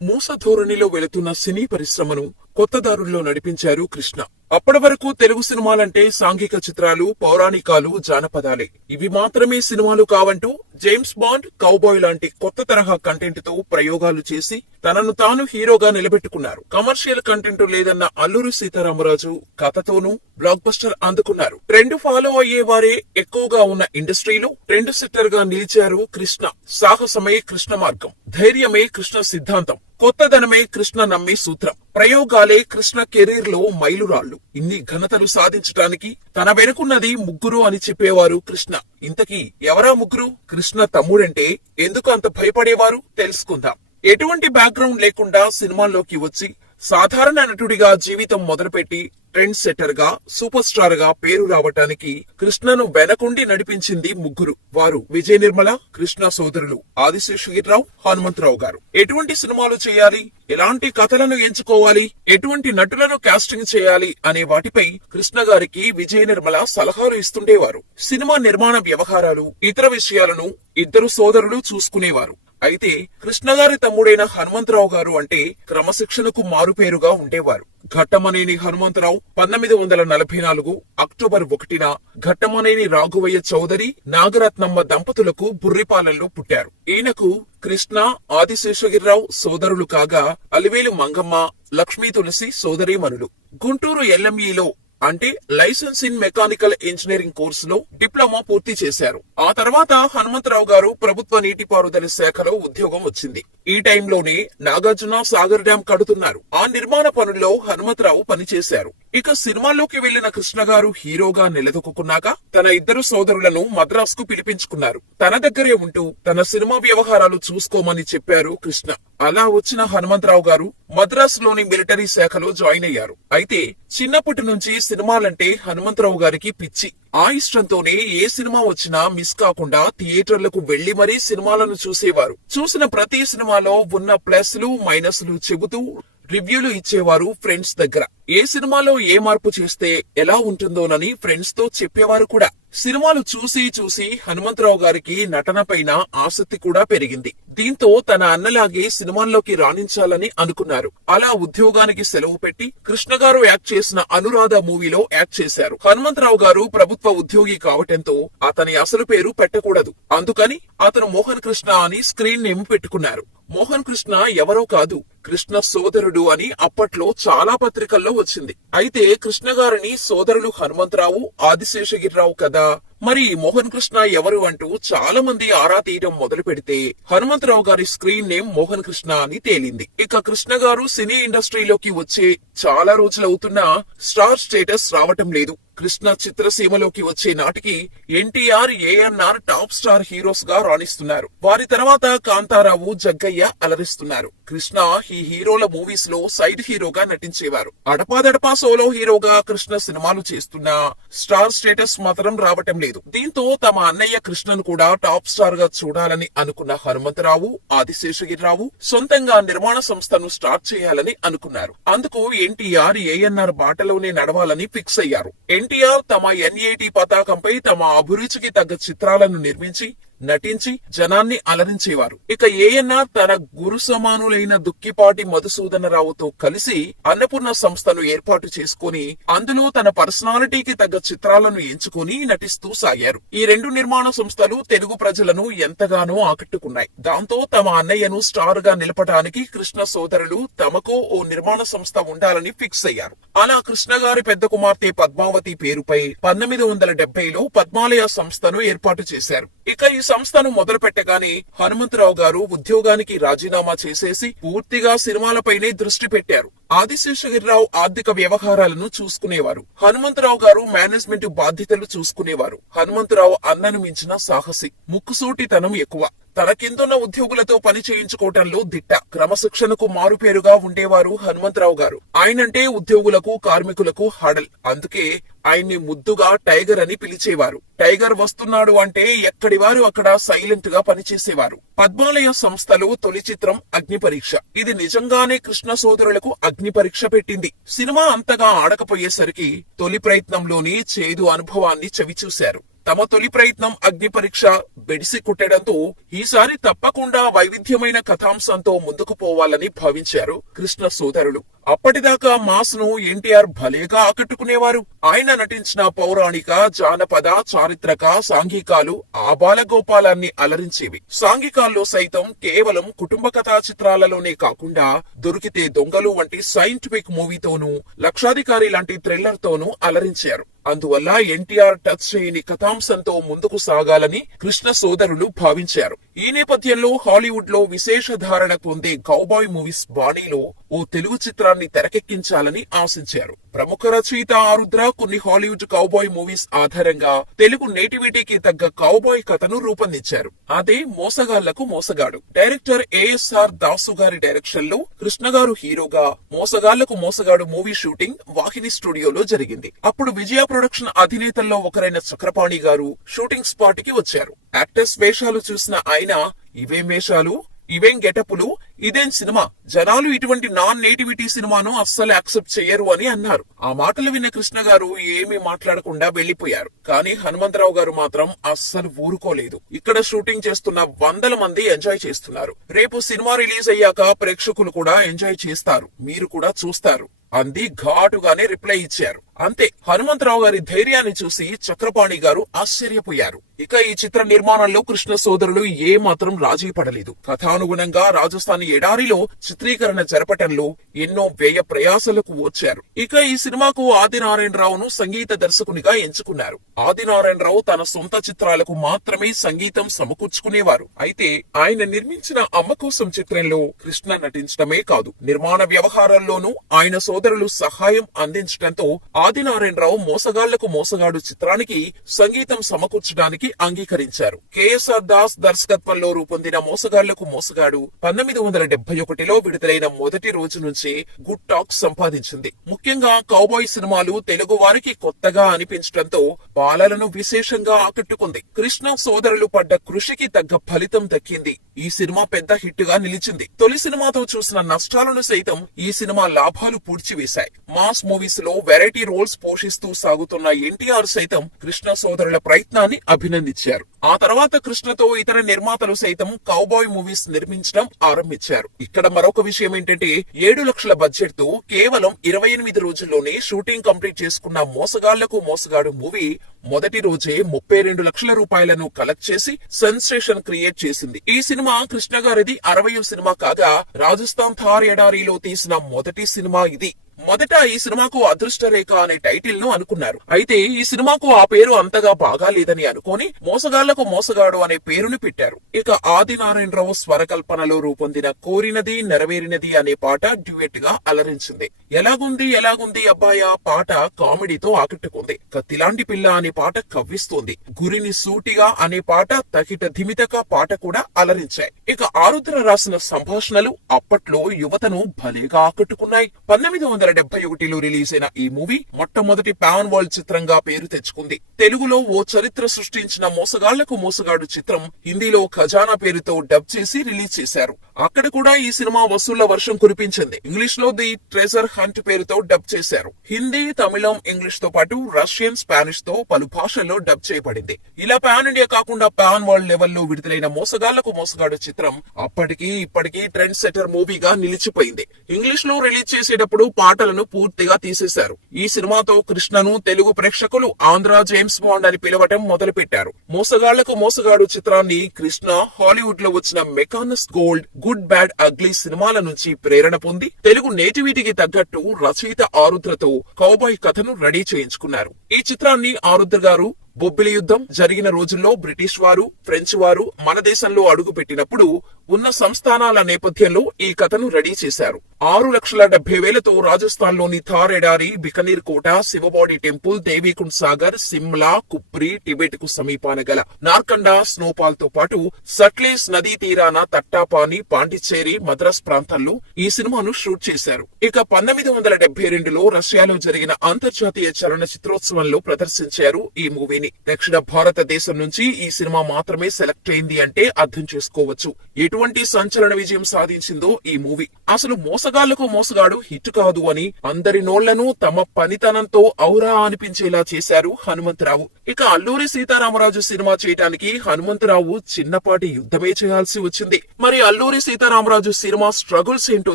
మూస ధోరణిలో వెళుతున్న సినీ పరిశ్రమను కొత్త దారుల్లో నడిపించారు కృష్ణ. అప్పటి వరకు తెలుగు సినిమాలంటే సాంఘిక చిత్రాలు పౌరాణికాలు జానపదాలే. ఇవి మాత్రమే సినిమాలు కావంటూ జేమ్స్ బాండ్ కౌబాయ్ లాంటి కొత్త తరహా కంటెంట్తో ప్రయోగాలు చేసి తనను తాను హీరోగా నిలబెట్టుకున్నారు. కమర్షియల్ కంటెంట్ లేదన్న అల్లూరి సీతారామరాజు కథతోనూ బ్లాక్ బస్టర్ అందుకున్నారు. ట్రెండ్ ఫాలో అయ్యే వారే ఎక్కువగా ఉన్న ఇండస్ట్రీలో ట్రెండ్ సెట్టర్గా నిలిచారు కృష్ణ. సాహసమే కృష్ణ మార్గం ధైర్యమే కృష్ణ సిద్ధాంతం కొత్తదనమే కృష్ణ నమ్మి సూత్రం. ప్రయోగాలే కృష్ణ కెరీర్లో మైలురాళ్ళు ఇన్ని ఘనతలు సాధించటానికి తన వెనుకున్నది ముగ్గురు అని చెప్పేవారు కృష్ణ. ఇంతకీ ఎవరా ముగ్గురు? కృష్ణ తమ్ముడంటే ఎందుకు అంత భయపడేవారు? తెలుసుకుందాం. ఎటువంటి బ్యాక్గ్రౌండ్ లేకుండా సినిమాల్లోకి వచ్చి సాధారణ నటుడిగా జీవితం మొదలుపెట్టి ట్రెండ్ సెట్టర్గా సూపర్ స్టార్గా పేరు రావటానికి కృష్ణను వెనకుండి నడిపించింది ముగ్గురు. వారు విజయ నిర్మల కృష్ణ సోదరులు ఆదిశేషగిరిరావు హనుమంతరావు గారు. ఎటువంటి సినిమాలు చేయాలి? ఎలాంటి కథలను ఎంచుకోవాలి? ఎటువంటి నటులను కాస్టింగ్ చేయాలి? అనే వాటిపై కృష్ణ గారికి విజయ నిర్మల సలహాలు ఇస్తుండేవారు. సినిమా నిర్మాణ వ్యవహారాలు ఇతర విషయాలను ఇద్దరు సోదరులు చూసుకునేవారు. అయితే కృష్ణగారి తమ్ముడైన హనుమంతరావు గారు అంటే క్రమశిక్షణకు మారుపేరుగా ఉండేవారు. ఘట్టమనేని హనుమంతరావు పంతొమ్మిది వందల నలభై నాలుగు అక్టోబర్ ఒకటిన ఘట్టమనేని రాఘవయ్య చౌదరి నాగరత్నమ్మ దంపతులకు బుర్రిపాలెంలో పుట్టారు. ఈయనకు కృష్ణ ఆదిశేషగిరిరావు సోదరులు కాగా అలివేలు మంగమ్మ లక్ష్మీ తులసి సోదరీమణులు. గుంటూరు ఎల్ఎంఈలో అంటే లైసెన్స్ ఇన్ మెకానికల్ ఇంజనీరింగ్ కోర్సులో డిప్లొమా పూర్తి చేశారు. ఆ తర్వాత హనుమంతరావు గారు ప్రభుత్వ నీటిపారుదల శాఖలో ఉద్యోగం వచ్చింది. ఈ టైంలోనే నాగార్జున సాగర్ డ్యాం కడుతున్నారు. ఆ నిర్మాణ పనుల్లో హనుమంతరావు పనిచేశారు. ఇక సినిమాల్లోకి వెళ్ళిన కృష్ణ గారు హీరోగా నిలదొక్కున్నాక తన ఇద్దరు సోదరులను మద్రాస్కు పిలిపించుకున్నారు. తన దగ్గరే ఉంటూ తన సినిమా వ్యవహారాలు చూసుకోమని చెప్పారు కృష్ణ. అలా వచ్చిన హనుమంతరావు గారు మద్రాస్లోని మిలిటరీ శాఖలో జాయిన్ అయ్యారు. అయితే చిన్నప్పటి నుంచి సినిమాలంటే హనుమంతరావు గారికి పిచ్చి. ఆ ఇష్టంతోనే ఏ సినిమా వచ్చినా మిస్ కాకుండా థియేటర్లకు వెళ్ళి మరీ సినిమాలను చూసేవారు. చూసిన ప్రతి సినిమాలో ఉన్న ప్లస్లు మైనస్లు చెబుతూ రివ్యూలు ఇచ్చేవారు ఫ్రెండ్స్ దగ్గర. ఏ సినిమాలో ఏ మార్పు చేస్తే ఎలా ఉంటుందోనని ఫ్రెండ్స్తో చెప్పేవారు కూడా. సినిమాలు చూసి చూసి హనుమంతరావు గారికి నటన పైన ఆసక్తి కూడా పెరిగింది. దీంతో తన అన్నలాగే సినిమాల్లోకి రాణించాలని అనుకున్నారు. అలా ఉద్యోగానికి సెలవు పెట్టి కృష్ణ గారు యాక్ట్ చేసిన అనురాధ మూవీలో యాక్ట్ చేశారు. హనుమంతరావు గారు ప్రభుత్వ ఉద్యోగి కావటంతో అతని అసలు పేరు పెట్టకూడదు. అందుకని అతను మోహన్ కృష్ణ అని స్క్రీన్ నేమ్ పెట్టుకున్నారు. మోహన్ కృష్ణ ఎవరో కాదు. కృష్ణ సోదరుడు అని అప్పట్లో చాలా పత్రికల్లో వచ్చింది. అయితే కృష్ణ గారిని సోదరులు హనుమంతరావు ఆదిశేషగిరిరావు కదా? మరి మోహన్ కృష్ణ ఎవరు అంటూ చాలా మంది ఆరా తీయడం మొదలు పెడితే హనుమంతరావు గారి స్క్రీన్ నేమ్ మోహన్ కృష్ణ అని తేలింది. ఇక కృష్ణ గారు సినీ ఇండస్ట్రీలోకి వచ్చే చాలా రోజులవుతున్నా స్టార్ స్టేటస్ రావటం లేదు. కృష్ణ చిత్రసీమలోకి వచ్చే నాటికి ఎన్టీఆర్ ఏఎన్ఆర్ టాప్ స్టార్ హీరోస్గా రాణిస్తున్నారు. వారి తర్వాత కాంతారావు జగ్గయ్య అలరిస్తున్నారు. కృష్ణ ఈ హీరోల మూవీస్లో సైడ్ హీరోగా నటించేవారు. అడపాదడపా సోలో హీరోగా కృష్ణ సినిమాలు చేస్తున్నా స్టార్ స్టేటస్ మాత్రం రావటం లేదు. దీంతో తమ అన్నయ్య కృష్ణను కూడా టాప్ స్టార్గా చూడాలని అనుకున్న హనుమంతరావు ఆదిశేషగిరిరావు సొంతంగా నిర్మాణ సంస్థను స్టార్ట్ చేయాలని అనుకున్నారు. అందుకు ఎన్టీఆర్ ఏఎన్ఆర్ బాటలోనే నడవాలని ఫిక్స్ అయ్యారు. ఎన్టీఆర్ తమ ఎన్ఏటి పతాకంపై తమ అభిరుచికి తగ్గ చిత్రాలను నిర్మించి నటించి జనాన్ని అలరించేవారు. ఇక ఏఎన్ఆర్ తన గురు సమానులైన దుక్కిపాటి మధుసూదనరావుతో కలిసి అన్నపూర్ణ సంస్థను ఏర్పాటు చేసుకుని అందులో తన పర్సనాలిటీకి తగ్గ చిత్రాలను ఎంచుకుని నటిస్తూ సాగారు. ఈ రెండు నిర్మాణ సంస్థలు తెలుగు ప్రజలను ఎంతగానో ఆకట్టుకున్నాయి. దాంతో తమ అన్నయ్యను స్టార్గా నిలపడానికి కృష్ణ సోదరులు తమకు ఓ నిర్మాణ సంస్థ ఉండాలని ఫిక్స్ అయ్యారు. అలా కృష్ణ గారి పెద్ద కుమార్తె పద్మావతి పేరుపై పంతొమ్మిది వందల డెబ్బైలో పద్మాలయ సంస్థను ఏర్పాటు చేశారు. ఇక ఈ సంస్థను మొదలు పెట్టగానే హనుమంతరావు గారు ఉద్యోగానికి రాజీనామా చేసేసి పూర్తిగా సినిమాలపైనే దృష్టి పెట్టారు. ఆదిశేషగిరిరావు ఆర్థిక వ్యవహారాలను చూసుకునేవారు. హనుమంతరావు గారు మేనేజ్మెంట్ బాధ్యతలు చూసుకునేవారు. హనుమంతరావు అన్నను మించిన సాహసి ముక్కుసూటితనం ఎక్కువ. తన కిందున్న ఉద్యోగులతో పని చేయించుకోవటంలో దిట్ట. క్రమశిక్షణకు మారుపేరుగా ఉండేవారు హనుమంతరావు గారు. ఆయనంటే ఉద్యోగులకు కార్మికులకు హడల్. అందుకే ఆయన్ని ముద్దుగా టైగర్ అని పిలిచేవారు. టైగర్ వస్తున్నాడు అంటే ఎక్కడి వారు అక్కడ సైలెంట్గా పనిచేసేవారు. పద్మాలయ సంస్థలో తొలి చిత్రం అగ్ని పరీక్ష ఇది నిజంగానే కృష్ణ సోదరులకు అగ్ని పరీక్ష పెట్టింది. సినిమా అంతగా ఆడకపోయేసరికి తొలి ప్రయత్నంలోని చేదు అనుభవాన్ని చవిచూశారు. తమ తొలి ప్రయత్నం అగ్ని పరీక్ష బెడిసి కుట్టడంతో ఈసారి తప్పకుండా వైవిధ్యమైన కథాంశంతో ముందుకు పోవాలని భావించారు కృష్ణ సోదరులు. అప్పటిదాకా మాస్ను ఎన్టీఆర్ భలేగా ఆకట్టుకునేవారు. ఆయన నటించిన పౌరాణిక జానపద చారిత్రక సాంఘికాలు ఆబాలగోపాలాన్ని అలరించేవి. సాంఘికాల్లో సైతం కేవలం కుటుంబ కథా చిత్రాలలోనే కాకుండా దొరికితే దొంగలు వంటి సైంటిఫిక్ మూవీతోనూ లక్షాధికారి లాంటి థ్రిల్లర్ తోనూ అలరించారు. అందువల్ల ఎన్టీఆర్ టచ్ చేయని కథాంశంతో ముందుకు సాగాలని కృష్ణ సోదరులు భావించారు. ఈ నేపథ్యంలో హాలీవుడ్లో విశేష ధారణ పొందే కౌబాయ్ మూవీస్ బాణీలో ఓ తెలుగు చిత్రాన్ని తెరకెక్కించాలని ఆశించారు. ప్రముఖ రచయిత ఆరుద్ర కొన్ని హాలీవుడ్ కౌబాయ్ మూవీస్ ఆధారంగా తెలుగు నేటివిటీకి తగ్గ కౌబాయ్ కథను రూపొందించారు. అదే మోసగాళ్ళకు మోసగాడు. డైరెక్టర్ ఏఎస్ఆర్ దాసు గారి డైరెక్షన్లో కృష్ణ గారు హీరోగా మోసగాళ్ళకు మోసగాడు మూవీ షూటింగ్ వాహిని స్టూడియోలో జరిగింది. అప్పుడు విజయ ప్రొడక్షన్ అధినేతల్లో ఒకరైన చక్రపాణి గారు షూటింగ్ స్పాట్కి వచ్చారు. యాక్టర్స్ వేషాలు చూసిన ఆయన ఇవేం వేషాలు? ఇవేం గెటపులు ఇదేం సినిమా? జనాలు ఇటువంటి నాన్ నేటివిటీ సినిమాను అస్సలు యాక్సెప్ట్ చేయరు అని అన్నారు. ఆ మాటలు విన్న కృష్ణ గారు ఏమీ మాట్లాడకుండా వెళ్ళిపోయారు కానీ హనుమంతరావు గారు మాత్రం అస్సలు ఊరుకోలేదు. ఇక్కడ షూటింగ్ చేస్తున్న వందల మంది ఎంజాయ్ చేస్తున్నారు. రేపు సినిమా రిలీజ్ అయ్యాక ప్రేక్షకులు కూడా ఎంజాయ్ చేస్తారు. మీరు కూడా చూస్తారు. అంది ఘాటుగానే రిప్లై ఇచ్చారు. అంతే హనుమంతరావు గారి ధైర్యాన్ని చూసి చక్రపాణి గారు ఆశ్చర్యపోయారు. ఇక ఈ చిత్ర నిర్మాణంలో కృష్ణ సోదరులు ఏ మాత్రం రాజీ పడలేదు. కథానుగుణంగా రాజస్థాన్ ఎడారిలో చిత్రీకరణ జరపటంలో ఎన్నో వ్యయ ప్రయాసలకు వచ్చారు. ఇక ఈ సినిమాకు ఆదినారాయణరావును సంగీత దర్శకునిగా ఎంచుకున్నారు. ఆదినారాయణరావు తన సొంత చిత్రాలకు మాత్రమే సంగీతం సమకూర్చుకునేవారు. అయితే ఆయన నిర్మించిన అమ్మ కోసం చిత్రంలో కృష్ణ నటించడమే కాదు నిర్మాణ వ్యవహారాల్లోనూ ఆయన సోదరులు సహాయం అందించడంతో ఆదినారాయణరావు మోసగాళ్ళకు మోసగాడు చిత్రానికి సంగీతం సమకూర్చడానికి అంగీకరించారు. కేఎస్ఆర్ దాస్ దర్శకత్వంలో రూపొందిన మోసగాళ్ళకు మోసగాడు పంతొమ్మిది వందల డెబ్బై ఒకటిలో విడుదలైన మొదటి రోజు నుంచి గుడ్ టాక్ సంపాదించింది. ముఖ్యంగా కౌబాయ్ సినిమాలు తెలుగు వారికి కొత్తగా అనిపించడంతో బాలలను విశేషంగా ఆకట్టుకుంది. కృష్ణ సోదరులు పడ్డ కృషికి తగ్గ ఫలితం దక్కింది. ఈ సినిమా పెద్ద హిట్గా నిలిచింది. తొలి సినిమాతో చూసిన నష్టాలను సైతం ఈ సినిమా లాభాలు పూడ్చివేశాయి మాస్ మూవీస్లో వెరైటీ రోల్స్ పోషిస్తూ సాగుతున్న ఎన్టీఆర్ సైతం కృష్ణ సోదరుల ప్రయత్నాన్ని అభినందించారు. ఆ తర్వాత కృష్ణతో ఇతర నిర్మాతలు సైతం కౌబాయ్ మూవీస్ నిర్మించడం ఆరంభించారు. ఇక్కడ మరొక విషయం ఏంటంటే ఏడు లక్షల బడ్జెట్తో కేవలం ఇరవై ఎనిమిది రోజుల్లోనే షూటింగ్ కంప్లీట్ చేసుకున్న మోసగాళ్ళకు మోసగాడు మూవీ మొదటి రోజే ముప్పై రెండు లక్షల రూపాయలను కలెక్ట్ చేసి సెన్సేషన్ క్రియేట్ చేసింది. ఈ సినిమా కృష్ణ గారిది అరవయో సినిమా కాగా రాజస్థాన్ థార్ ఎడారిలో తీసిన మొదటి సినిమా ఇది. మొదట ఈ సినిమాకు అదృష్ట రేఖ అనే టైటిల్ను అనుకున్నారు. అయితే ఈ సినిమాకు ఆ పేరు అంతగా బాగాలేదని అనుకుని మోసగాళ్ళకు మోసగాడు అనే పేరుని పెట్టారు. ఇక ఆదినారాయణరావు స్వరకల్పనలో రూపొందిన కోరినది నెరవేరినది అనే పాట డ్యూయెట్గా అలరించింది. ఎలాగుంది ఎలాగుంది అబ్బాయ? పాట కామెడీతో ఆకట్టుకుంది. కత్తిలాంటి పిల్ల అనే పాట కవ్విస్తోంది. గురిని సూటిగా అనే పాట తకిట ధిమితక పాట కూడా అలరించాయి. ఇక ఆరుద్ర రాసిన సంభాషణలు అప్పట్లో యువతను భలేగా ఆకట్టుకున్నాయి. పంతొమ్మిది వందల డెబ్బై ఒకటిలో రిలీజ్ అయిన ఈ మూవీ మొట్టమొదటి పాన్ వరల్డ్ చిత్రంగా పేరు తెచ్చుకుంది. తెలుగులో ఓ చరిత్ర సృష్టించిన మోసగాళ్ళకు మోసగాడు చిత్రం హిందీలో ఖజానా పేరుతో డబ్ చేసి రిలీజ్ చేశారు. అక్కడ కూడా ఈ సినిమా వసూళ్ళ వర్షం కురిపించింది. ఇంగ్లీష్లో ది ట్రెజర్ హంట్ పేరుతో డబ్ చేశారు. హిందీ తమిళం ఇంగ్లీష్తో పాటు రష్యన్ స్పానిష్తో పలు భాషల్లో డబ్ చేయబడింది. ఇలా పాన్ ఇండియా కాకుండా పాన్ వరల్డ్ లెవెల్లో విడుదలైన మోసగాళ్ళకు మోసగాడు చిత్రం అప్పటికి ఇప్పటికీ ట్రెండ్ సెటర్ మూవీగా నిలిచిపోయింది. ఇంగ్లీష్లో రిలీజ్ చేసేటప్పుడు పాట పాటలను పూర్తిగా తీసేశారు. ఈ సినిమాతో కృష్ణను తెలుగు ప్రేక్షకులు ఆంధ్ర జేమ్స్ బాండ్ అని పిలవటం మొదలు పెట్టారు మోసగాళ్ళకు మోసగాడు చిత్రాన్ని కృష్ణ హాలీవుడ్లో వచ్చిన Mackenna's Gold good bad ugly సినిమాల నుంచి ప్రేరణ పొంది తెలుగు నేటివిటీకి తగ్గట్టు రచయిత ఆరుద్రతో కౌబాయ్ కథను రెడీ చేయించుకున్నారు. ఈ చిత్రాన్ని ఆరుద్ర గారు బొబ్బిలి యుద్ధం జరిగిన రోజుల్లో బ్రిటిష్ వారు ఫ్రెంచ్ వారు మన దేశంలో అడుగు పెట్టినప్పుడు ఉన్న సంస్థానాల నేపథ్యంలో ఈ కథను రెడీ చేశారు. ఆరు లక్షల డెబ్బై వేలతో రాజస్థాన్లోని థార్ ఎడారి బికనీర్ కోట శివబాడి టెంపుల్ దేవీకుండ్ సాగర్ సిమ్లా కుప్రి టిబెట్కు సమీపాన గల నార్కండా స్నోపాల్తో పాటు సట్లేస్ నదీ తీరాన తట్టాపాని పాండిచ్చేరి మద్రాస్ ప్రాంతాల్లో ఈ సినిమాను షూట్ చేశారు. ఇక పంతొమ్మిది వందల డెబ్బై రెండులో రష్యాలో జరిగిన అంతర్జాతీయ చలన చిత్రోత్సవంలో ప్రదర్శించారు ఈ మూవీని. దక్షిణ భారతదేశం నుంచి ఈ సినిమా మాత్రమే సెలెక్ట్ అయింది అంటే అర్థం చేసుకోవచ్చు. ఎటు ఎటువంటి సంచలన విజయం సాధించిందో ఈ మూవీ. అసలు మోసగాళ్ళకు మోసగాడు హిట్ కాదు అని అందరి నోళ్ళను తమ పనితనంతో ఔరా అనిపించేలా చేశారు హనుమంతరావు. ఇక అల్లూరి సీతారామరాజు సినిమా చేయటానికి హనుమంతరావు చిన్నపాటి యుద్ధమే చేయాల్సి వచ్చింది. మరి అల్లూరి సీతారామరాజు సినిమా స్ట్రగుల్స్ ఏంటో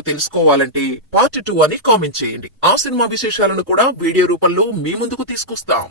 తెలుసుకోవాలంటే పార్ట్ టూ అని కామెంట్ చేయండి. ఆ సినిమా విశేషాలను కూడా వీడియో రూపంలో మీ ముందుకు తీసుకొస్తాం.